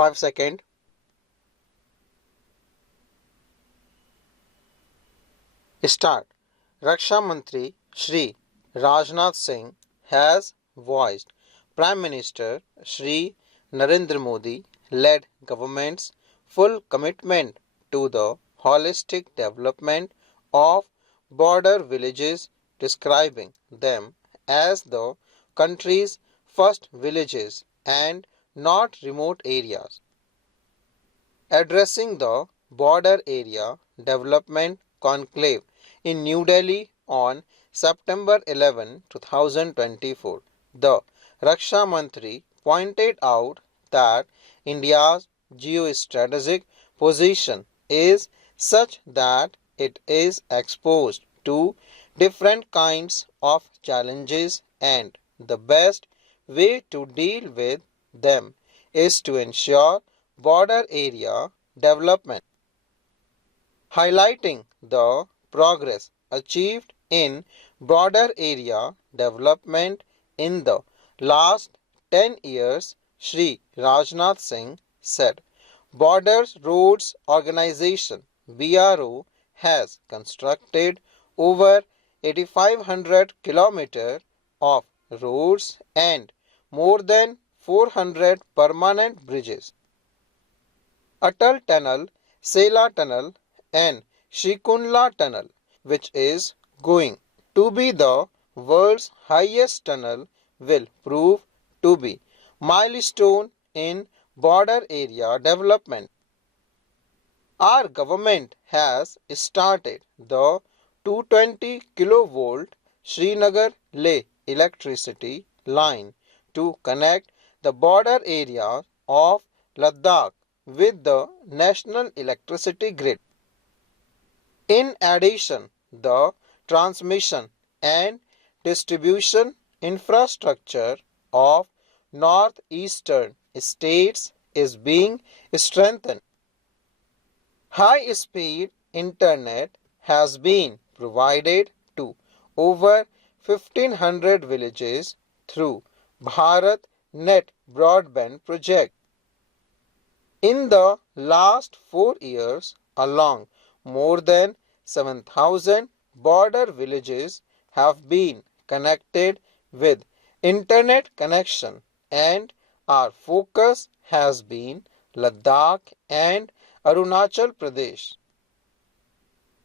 5 seconds. Start. Raksha Mantri Shri Rajnath Singh has voiced Prime Minister Shri Narendra Modi led government's full commitment to the holistic development of border villages, describing them as the country's first villages and not remote areas. Addressing the Border Area Development Conclave in New Delhi on September 11, 2024, the Raksha Mantri pointed out that India's geostrategic position is such that it is exposed to different kinds of challenges, and the best way to deal with them is to ensure border area development. Highlighting the progress achieved in border area development in the last 10 years, Shri Rajnath Singh said, Borders Roads Organization (BRO) has constructed over 8,500 kilometers of roads and more than 400 permanent bridges. Atal Tunnel, Sela Tunnel and Shrikunla Tunnel, which is going to be the world's highest tunnel, will prove to be milestone in border area development. Our government has started the 220 kilovolt Srinagar Leh electricity line to connect the border area of Ladakh with the national electricity grid. In addition, the transmission and distribution infrastructure of northeastern states is being strengthened. High-speed internet has been provided to over 1,500 villages through Bharat Net broadband project. In the last 4 years along, more than 7,000 border villages have been connected with internet connection, and our focus has been Ladakh and Arunachal Pradesh.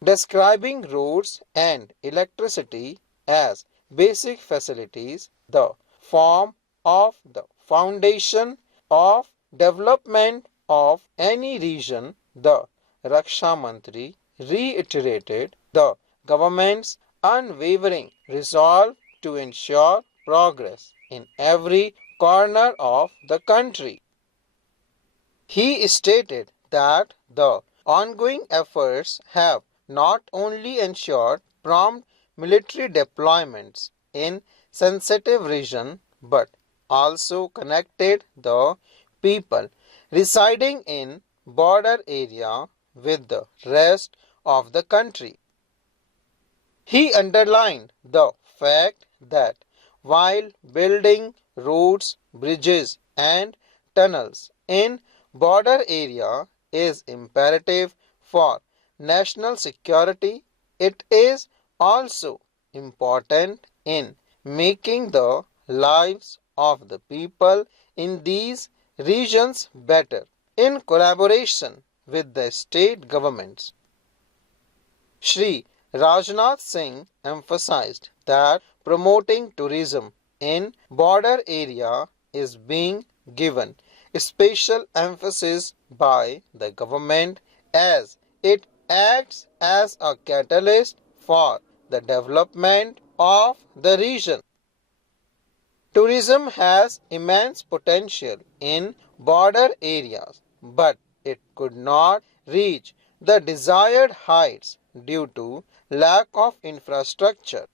Describing roads and electricity as basic facilities, the form of the foundation of development of any region, the Raksha Mantri reiterated the government's unwavering resolve to ensure progress in every corner of the country. He stated that the ongoing efforts have not only ensured prompt military deployments in sensitive regions but also connected the people residing in border area with the rest of the country. He underlined the fact that while building roads, bridges and tunnels in border area is imperative for national security, it is also important in making the lives of the people in these regions better. In collaboration with the state governments, Shri Rajnath Singh emphasized that promoting tourism in border area is being given special emphasis by the government as it acts as a catalyst for the development of the region. Tourism has immense potential in border areas, but it could not reach the desired heights due to lack of infrastructure.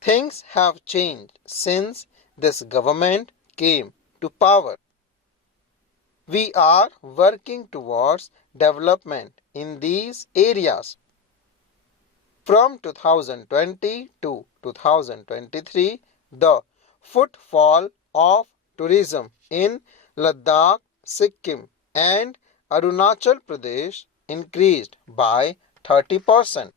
Things have changed since this government came to power. We are working towards development in these areas. From 2020 to 2023, the footfall of tourism in Ladakh Sikkim, and Arunachal Pradesh increased by 30%.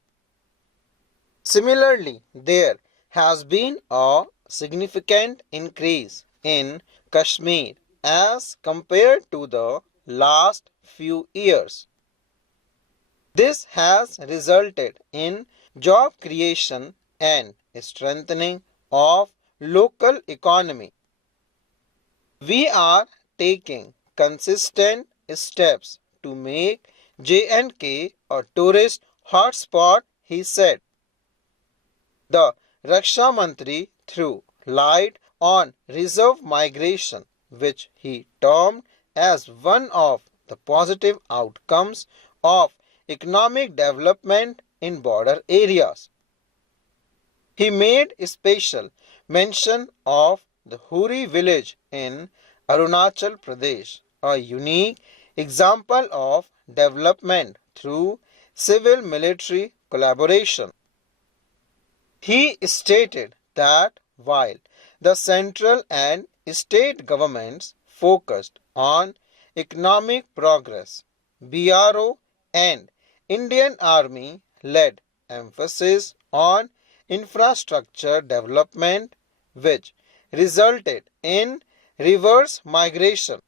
Similarly, there has been a significant increase in Kashmir as compared to the last few years. This has resulted in job creation and strengthening of local economy. We are taking consistent steps to make J&K a tourist hotspot, he said. The Raksha Mantri threw light on reserve migration, which he termed as one of the positive outcomes of economic development in border areas. He made special mention of the Huri village in Arunachal Pradesh, a unique example of development through civil-military collaboration. He stated that while the central and state governments focused on economic progress, BRO and Indian Army laid emphasis on infrastructure development, which resulted in reverse migration.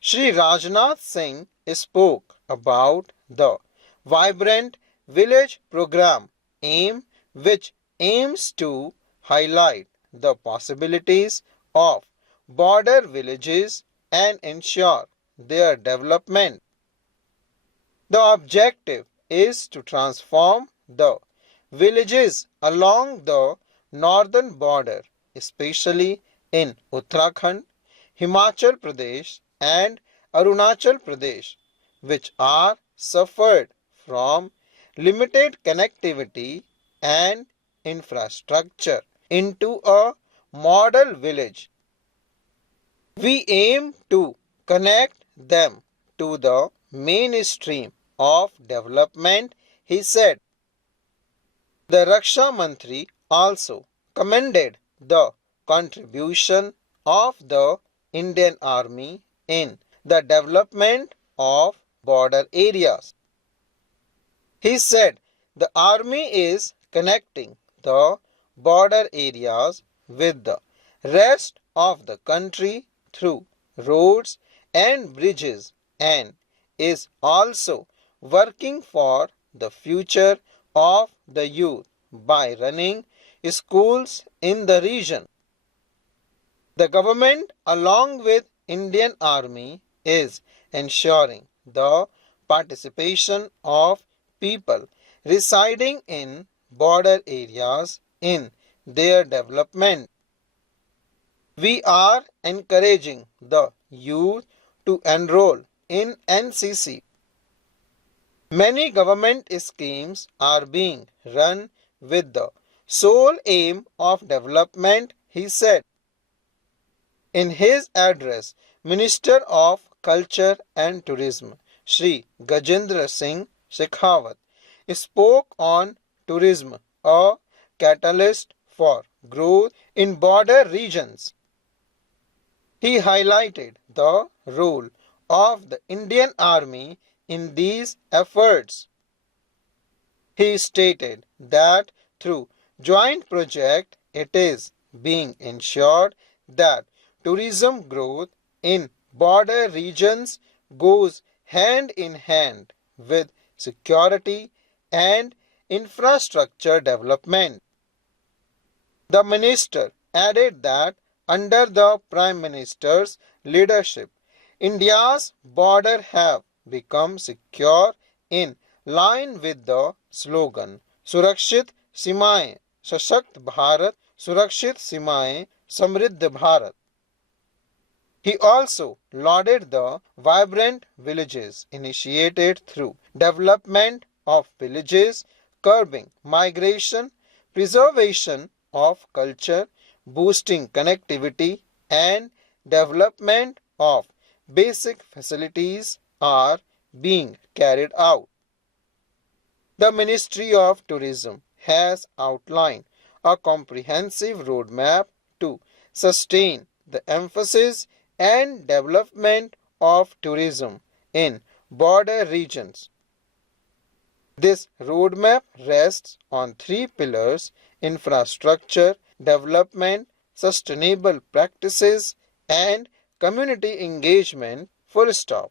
Shri Rajnath Singh spoke about the Vibrant Village program AIM, which aims to highlight the possibilities of border villages and ensure their development. The objective is to transform the villages along the northern border, especially in Uttarakhand, Himachal Pradesh, and Arunachal Pradesh, which are suffered from limited connectivity and infrastructure, into a model village. We aim to connect them to the mainstream of development, he said. The Raksha Mantri also commended the contribution of the Indian Army in the development of border areas. He said the army is connecting the border areas with the rest of the country through roads and bridges and is also working for the future of the youth by running schools in the region. The government, along with Indian Army, is ensuring the participation of people residing in border areas in their development. We are encouraging the youth to enroll in NCC. Many government schemes are being run with the sole aim of development, he said. In his address, Minister of Culture and Tourism, Shri Gajendra Singh Shekhawat, spoke on tourism, a catalyst for growth in border regions. He highlighted the role of the Indian Army in these efforts. He stated that through joint project it is being ensured that tourism growth in border regions goes hand in hand with security and infrastructure development. The minister added that under the Prime Minister's leadership, India's borders have become secure in line with the slogan Surakshit Simaएं Sashakt Bharat, Surakshit Simaएं Samriddh Bharat. He also lauded the Vibrant Villages initiated through development of villages, curbing migration, preservation of culture, boosting connectivity, and development of basic facilities are being carried out. The Ministry of Tourism has outlined a comprehensive roadmap to sustain the emphasis and development of tourism in border regions. This roadmap rests on three pillars: infrastructure development, sustainable practices, and community engagement. Full stop.